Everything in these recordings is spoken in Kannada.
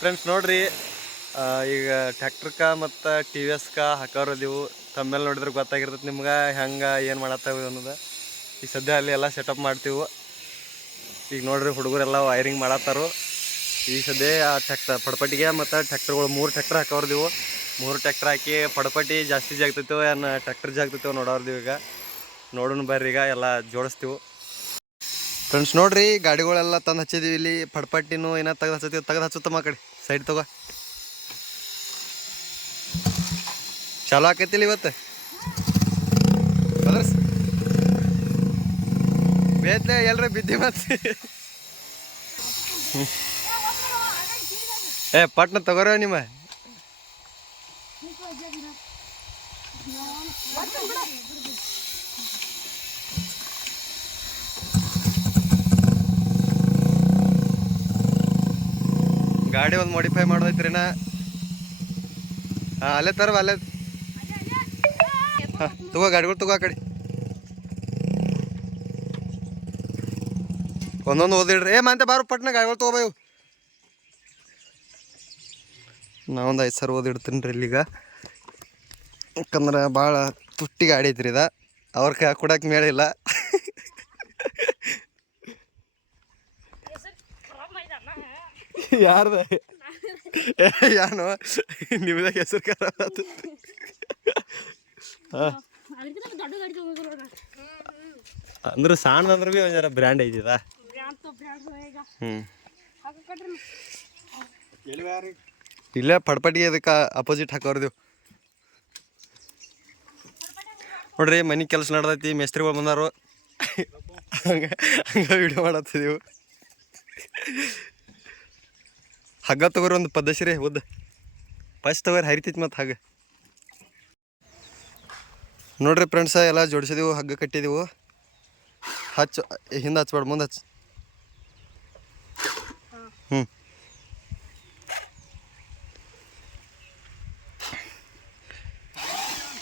ಫ್ರೆಂಡ್ಸ್ ನೋಡ್ರಿ, ಈಗ ಟ್ಯಾಕ್ಟ್ರಕ್ಕೆ ಮತ್ತು ಟಿ ವಿ ಎಸ್ಗೆ ಹಾಕೋರದೀವು. ತಮ್ಮೇಲೆ ನೋಡಿದ್ರೆ ಗೊತ್ತಾಗಿರ್ತದೆ ನಿಮ್ಗೆ ಹೆಂಗೆ ಏನು ಮಾಡತ್ತೇವೆ ಅನ್ನೋದು. ಈಗ ಸದ್ಯ ಅಲ್ಲಿ ಎಲ್ಲ ಸೆಟಪ್ ಮಾಡ್ತೀವಿ. ಈಗ ನೋಡ್ರಿ ಹುಡುಗರೆಲ್ಲ ವೈರಿಂಗ್ ಮಾಡತ್ತಾರು. ಈಗ ಸದ್ಯ ಆ ಪಡ್ಪಟ್ಟಿಗೆ ಮತ್ತು ಟ್ಯಾಕ್ಟರ್ಗಳು 3 ಟ್ಯಾಕ್ಟರ್ ಹಾಕೋರ್ದೀವು. 3 ಟ್ಯಾಕ್ಟರ್ ಹಾಕಿ ಪಡ್ಪಟ್ಟಿ ಜಾಸ್ತಿ ಜಾಗ್ತೈತೇವೆ ಏನು ಟ್ಯಾಕ್ಟರ್ ಜಾಗ್ತೈತೇವೆ ನೋಡೋರ್ದೀವಿ. ಈಗ ನೋಡೋಣ ಬರ್ರಿ, ಈಗ ಎಲ್ಲ ಜೋಡಿಸ್ತೀವಿ. ಫ್ರೆಂಡ್ಸ್ ನೋಡ್ರಿ, ಗಾಡಿಗಳೆಲ್ಲ ತಂದು ಹಚ್ಚಿದೀವಿ. ಇಲ್ಲಿ ಪಡ್ಪಟ್ಟಿನೂ ಏನೋ ತೆಗೆದು ಹಚ್ಚುತ್ತಮ್ಮ ಕಡೆ ಸೈಡ್ ತಗೋ. ಚಾಲು ಆಕೈತಿಲ್ಲ ಇವತ್ತು ಅದ್ರ ಬೇತ್ಲೆ ಎಲ್ರ ಬಿದ್ದಿ ಮತ್ತೆ. ಪಟ್ನ ತಗೋರ ನಿಮ್ಮ ಗಾಡಿ ಒಂದು ಮಾಡಿಫೈ ಮಾಡೋದೈತ್ರಿನ. ಹಾಂ ಅಲ್ಲೇ ತರವ ಅಲ್ಲೇ. ಹಾಂ ತಗೋ ಗಾಡಿಗಳು ತಗೋ. ಆ ಕಡೆ ಒಂದೊಂದು ಓದಿಡ್ರಿ. ಮಂತೆ ಬಾರು ಪಟ್ನ ಗಾಡಿಗಳು ತಗೋಬೇವು. ನಾವೊಂದು 5 ಸಾವಿರ ಓದಿಡ್ತೀನಿ ರೀ ಇಲ್ಲಿಗ. ಯಾಕಂದ್ರೆ ಭಾಳ ತುಟ್ಟಿ ಗಾಡಿ ಐತ್ರಿ ಇದು. ಅವ್ರ ಕೈ ಕೊಡಕ್ಕೆ ಮೇಳಿಲ್ಲ. ಯಾರ್ದ ಯಾನು ನಿಮ್ದಾಗ ಹೆಸರು ಖರಾಬ್ ಆತು. ಹಾಂ ಅಂದ್ರೆ ಸಣ್ಣ ಅಂದ್ರೆ ಭೀ ಒಂದು ಜರ ಬ್ರ್ಯಾಂಡ್ ಐತಿದ. ಇಲ್ಲೇ ಪಡ್ಪಟ್ಟಿಗೆ ಅದಕ್ಕೆ ಅಪೋಸಿಟ್ ಹಾಕೋರ್ದೀವಿ. ನೋಡ್ರಿ ಮನೆ ಕೆಲಸ ನಡ್ದೈತಿ, ಮೇಸ್ತ್ರಿಗಳು ಬಂದಾರು. ಹಂಗೆ ವಿಡಿಯೋ ಮಾಡತ್ತಿದೀವಿ. ಹಗ್ಗ ತಗೋರಿ ಒಂದು ಪದ್ದಶ್ರೀ ಉದ್ದ ಫಸ್ಟ್ ತಗೋರಿ ಹರಿತೈತಿ. ಮತ್ತು ಹಗ್ಗ ನೋಡ್ರಿ ಫ್ರೆಂಡ್ಸ, ಎಲ್ಲ ಜೋಡಿಸಿದೀವು, ಹಗ್ಗ ಕಟ್ಟಿದೀವು. ಹಚ್ಚು, ಹಿಂದೆ ಹಚ್ಬೇಡ, ಮುಂದೆ ಹಚ್ಚು.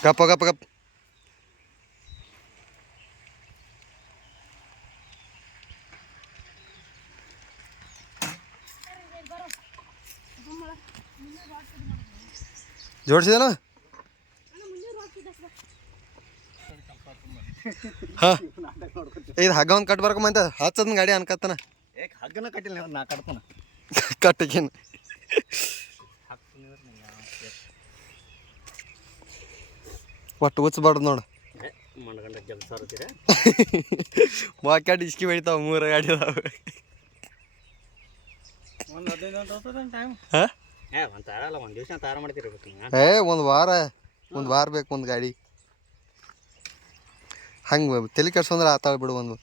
ಗಪ್ಪ ಗಪ್ಪ ಗಪ್ಪ. ಜೋಡಿಸಿದೇನ? ಹಾಂ ಇದು ಹಗ್ಗ ಒಂದು ಕಟ್ ಬರ್ಕೊಂಬಂತ ಹಚ್ಚದನ್ ಗಾಡಿ ಅನ್ಕತ್ತಾನ. ಹಗ್ಗನ ಕಟ್ಟಿಲ್ಲ, ನಾ ಕಟ್ತಾನ ಕಟ್ಟಿಗೇನು ಒಟ್ಟು ಉಚ್ಚಬಾರ್ದು ನೋಡು. ವಾಕ್ಯಾಡ್ ಇಸ್ಕಿ ಬೆಳಿತಾವ. 3 ಗಾಡಿ ಅದಾವೆ. ಒಂದು ವಾರ ಬೇಕು ಒಂದು ಗಾಡಿ. ಹಂಗೆ ತಲೆ ಕೆಡ್ಸಂದ್ರೆ ಆತಾಳ ಬಿಡು. ಒಂದು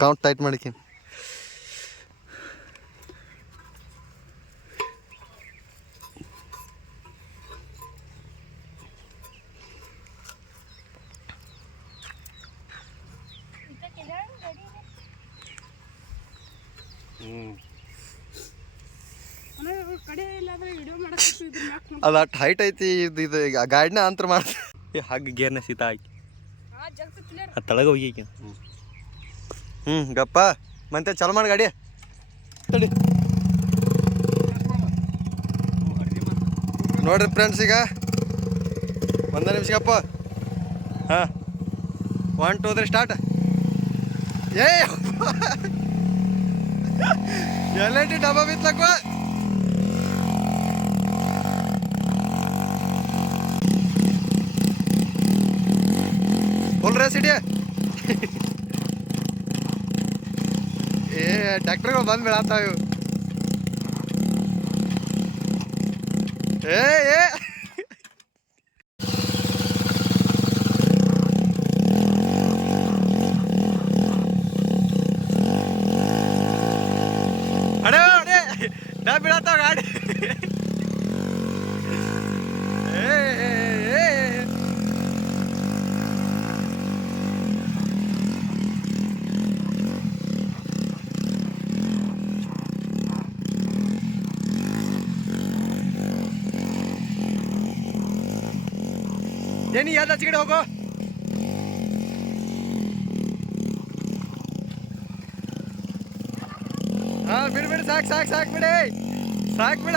ಕೌಂಟ್ ಟೈಟ್ ಮಾಡಿಕೇನು. ಅದು ಅಷ್ಟು ಹೈಟ್ ಐತಿ. ಇದು ಗಾಡಿನ ಅಂತರ ಮಾಡ್ತೀವಿ. ಹಗ್ಗ ಗೇರ್ನ ಸೀತ ಹಾಕಿ ಅದು ತಳಗ ಹೋಗಿ. ಗಪ್ಪ ಮತ್ತೆ ಚಲೋ ಮಾಡಿ ಗಾಡಿ ತಡಿ. ನೋಡ್ರಿ ಫ್ರೆಂಡ್ಸ್, ಈಗ 1 ನಿಮಿಷ ಗಪ್ಪ. ಹಾಂ 1 2 3 ಸ್ಟಾರ್ಟ್. ಎಲ್ಲೆಂಟಿ ಡಬ್ಬ ಬಿತ್ಲಕ್ಕ. Full race ಹಿಡಿಯ. ಟ್ಯಾಕ್ಟರ್ಗಳು ಬಂದು ಬೀಳತ್ತಾವ ಇವು. ಅಡೇ ಅಡೇ ನಾ ಬೀಳತ್ತಾವ ಗಾಡಿ. ಏನಿ ಯಾವ್ದು ಹಚ್ಚಿಗಡೆ ಹೋಗೋ. ಹಾಂ ಬಿಡು ಬಿಡು ಸಾಕು ಸಾಕು ಸಾಕು ಬಿಡಿ ಸಾಕು ಬಿಡ